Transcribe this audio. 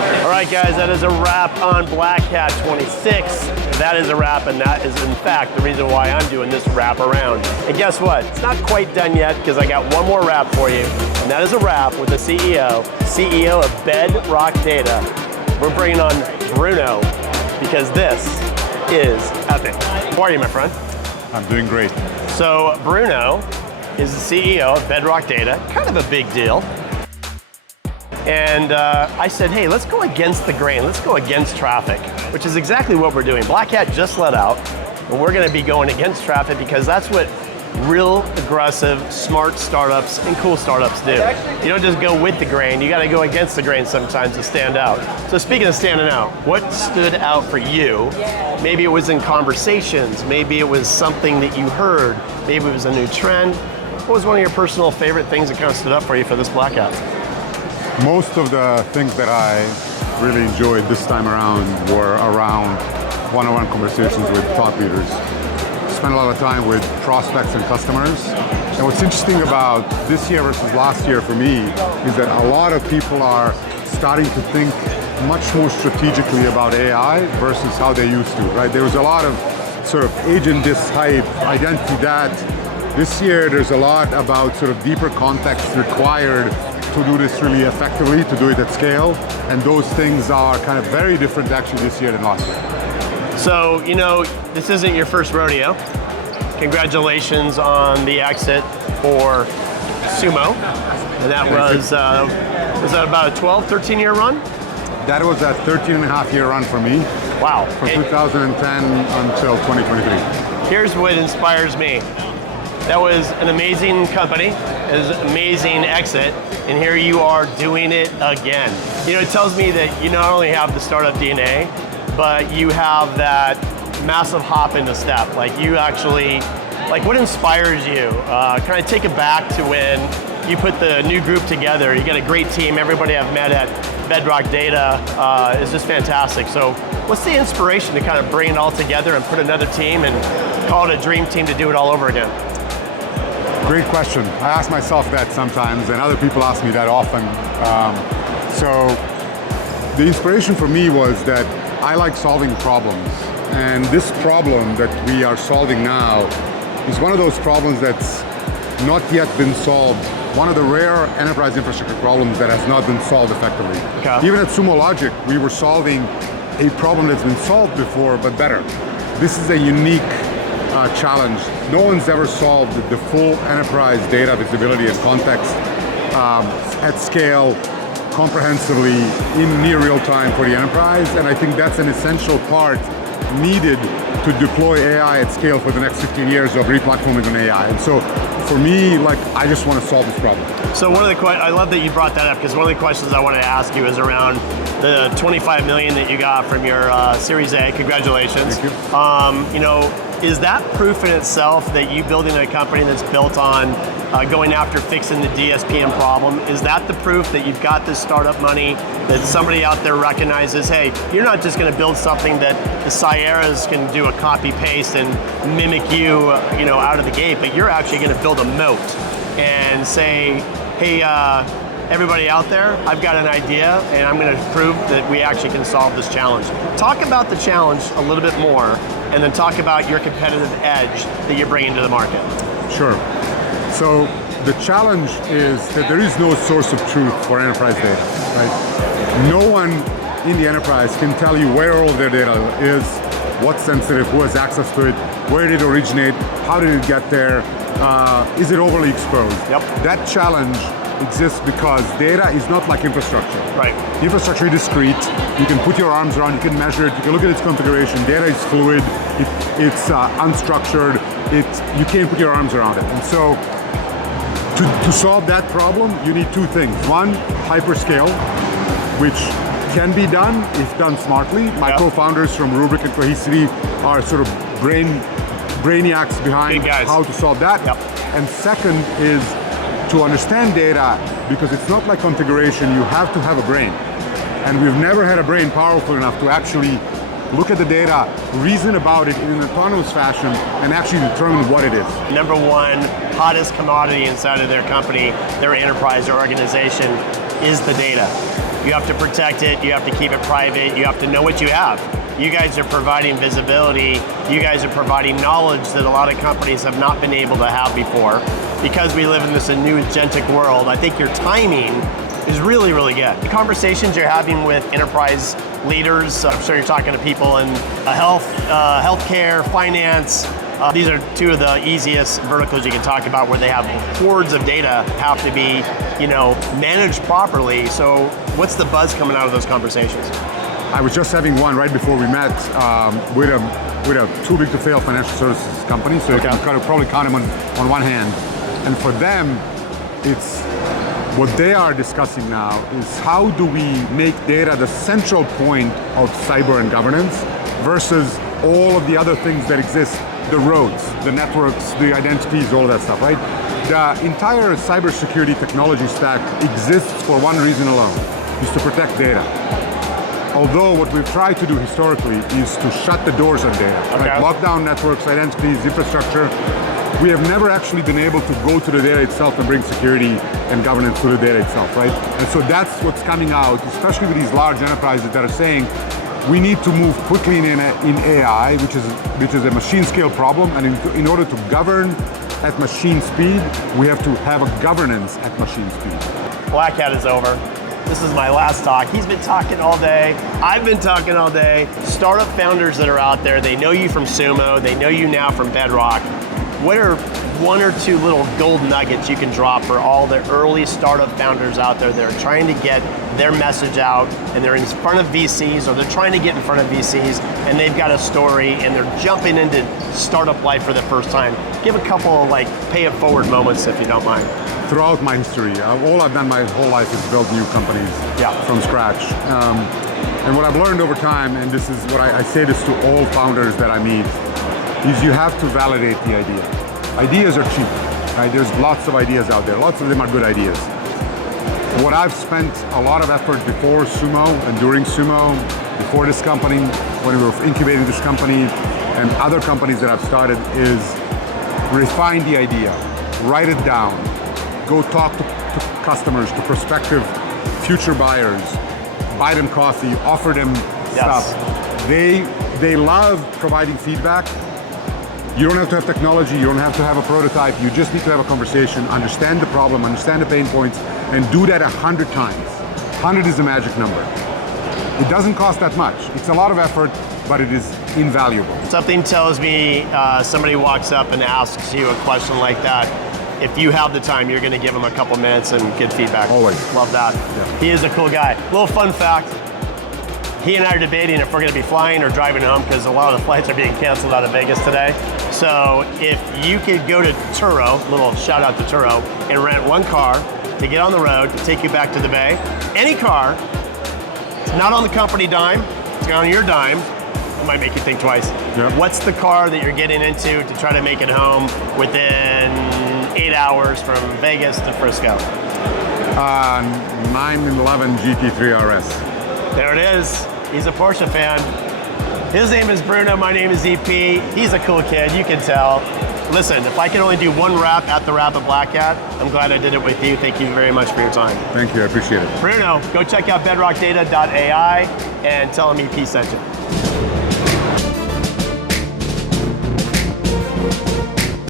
All right, guys, that is a wrap on Black Hat 26. That is a wrap, and that is, in fact, the reason why I'm doing this wrap around. And guess what? It's not quite done yet, because I got one more wrap for you, and that is a wrap with the CEO of Bedrock Data. We're bringing on Bruno, because this is epic. How are you, my friend? I'm doing great. So Bruno is the CEO of Bedrock Data, kind of a big deal. And I said, hey, let's go against the grain. Let's go against traffic, which is exactly what we're doing. Black Hat just let out, and we're gonna be going against traffic because that's what real aggressive, smart startups and cool startups do. You don't just go with the grain, you gotta go against the grain sometimes to stand out. So speaking of standing out, what stood out for you? Maybe it was in conversations, maybe it was something that you heard, maybe it was a new trend. What was one of your personal favorite things that kind of stood up for you for this Black Hat? Most of the things that I really enjoyed this time around were around one-on-one conversations with thought leaders. Spent a lot of time with prospects and customers. And what's interesting about this year versus last year for me is that a lot of people are starting to think much more strategically about AI versus how they used to, right? There was a lot of sort of agent this hype, identity that. This year there's a lot about sort of deeper context required to do this really effectively, to do it at scale. And those things are kind of very different actually this year than last year. So, you know, this isn't your first rodeo. Congratulations on the exit for Sumo. And that was that about a 12, 13-year run? That was a 13-and-a-half-year run for me. Wow. From 2010 until 2023. Here's what inspires me. That was an amazing company, it was an amazing exit, and here you are doing it again. You know, it tells me that you not only have the startup DNA, but you have that massive hop into step. Like you actually, like what inspires you? Can I take it back to when you put the new group together? You got a great team, everybody I've met at Bedrock Data is just fantastic. So what's the inspiration to kind of bring it all together and put another team and call it a dream team to do it all over again? Great question. I ask myself that sometimes, and other people ask me that often. So the inspiration for me was that I like solving problems. And this problem that we are solving now is one of those problems that's not yet been solved. One of the rare enterprise infrastructure problems that has not been solved effectively. Okay. Even at Sumo Logic, we were solving a problem that's been solved before, but better. This is a unique challenge. No one's ever solved the full enterprise data visibility and context at scale, comprehensively, in near real time for the enterprise, and I think that's an essential part needed to deploy AI at scale for the next 15 years of replatforming on AI. And so for me, like, I just want to solve this problem. So one of the I love that you brought that up, because one of the questions I wanted to ask you is around the 25 million that you got from your Series A. Congratulations. Thank you. You know, is that proof in itself that you building a company that's built on going after fixing the DSPM problem? Is that the proof that you've got this startup money, that somebody out there recognizes, hey, you're not just going to build something that the Sierras can do a copy paste and mimic you, you know, out of the gate, but you're actually going to build a moat and say, hey, everybody out there, I've got an idea and I'm going to prove that we actually can solve this challenge. Talk about the challenge a little bit more, and then talk about your competitive edge that you're bringing to the market. Sure. So the challenge is that there is no source of truth for enterprise data, right? No one in the enterprise can tell you where all their data is, what's sensitive, who has access to it, where did it originate, how did it get there, is it overly exposed? Yep. That challenge exists because data is not like infrastructure. Right. Infrastructure is discrete. You can put your arms around, you can measure it, you can look at its configuration. Data is fluid, it's unstructured, you can't put your arms around it. And so to solve that problem, you need two things. One, hyperscale, which can be done if done smartly. My co-founders from Rubrik and Cohesity are sort of brainiacs behind how to solve that. Yep. And second is to understand data, because it's not like configuration, you have to have a brain. And we've never had a brain powerful enough to actually look at the data, reason about it in an autonomous fashion, and actually determine what it is. Number one, hottest commodity inside of their company, their enterprise or organization. is the data. You have to protect it, you have to keep it private, you have to know what you have. You guys are providing visibility, you guys are providing knowledge that a lot of companies have not been able to have before. Because we live in this new agentic world, I think your timing is really, really good. The conversations you're having with enterprise leaders, I'm sure you're talking to people in healthcare, finance. These are two of the easiest verticals you can talk about where they have hordes of data have to be, managed properly. So what's the buzz coming out of those conversations? I was just having one right before we met with a too big to fail financial services company. So you can probably count them on one hand. And for them, it's what they are discussing now is how do we make data the central point of cyber and governance versus all of the other things that exist, the roads, the networks, the identities, all that stuff, right? The entire cybersecurity technology stack exists for one reason alone, is to protect data. Although what we've tried to do historically is to shut the doors on data, like lock down networks, identities, infrastructure. We have never actually been able to go to the data itself and bring security and governance to the data itself, right? And so that's what's coming out, especially with these large enterprises that are saying, we need to move quickly in AI, which is a machine scale problem, and in order to govern at machine speed, we have to have a governance at machine speed. Black Hat is over. This is my last talk. He's been talking all day. I've been talking all day. Startup founders that are out there, they know you from Sumo, they know you now from Bedrock. What are one or two little gold nuggets you can drop for all the early startup founders out there that are trying to get their message out and they're in front of VCs or they're trying to get in front of VCs and they've got a story and they're jumping into startup life for the first time? Give a couple of pay it forward moments if you don't mind. Throughout my history, all I've done my whole life is build new companies from scratch. And what I've learned over time, and this is what I say this to all founders that I meet, is you have to validate the idea. Ideas are cheap, right? There's lots of ideas out there. Lots of them are good ideas. What I've spent a lot of effort before Sumo and during Sumo, before this company, when we were incubating this company, and other companies that I've started is refine the idea, write it down, go talk to customers, to prospective future buyers, buy them coffee, offer them stuff. They love providing feedback. You don't have to have technology, you don't have to have a prototype, you just need to have a conversation, understand the problem, understand the pain points, and do that 100 times. 100 is the magic number. It doesn't cost that much. It's a lot of effort, but it is invaluable. Something tells me somebody walks up and asks you a question like that. If you have the time, you're going to give them a couple minutes and get feedback. Always. Love that. Yeah. He is a cool guy. Little fun fact. He and I are debating if we're going to be flying or driving home because a lot of the flights are being canceled out of Vegas today. So if you could go to Turo, little shout out to Turo, and rent one car to get on the road to take you back to the Bay, any car, it's not on the company dime, it's on your dime, it might make you think twice. Yep. What's the car that you're getting into to try to make it home within 8 hours from Vegas to Frisco? 911 GT3 RS. There it is. He's a Porsche fan. His name is Bruno, my name is EP. He's a cool kid, you can tell. Listen, if I can only do one rap at the Rap of Black Hat, I'm glad I did it with you. Thank you very much for your time. Thank you, I appreciate it. Bruno, go check out bedrockdata.ai and tell him EP sent you.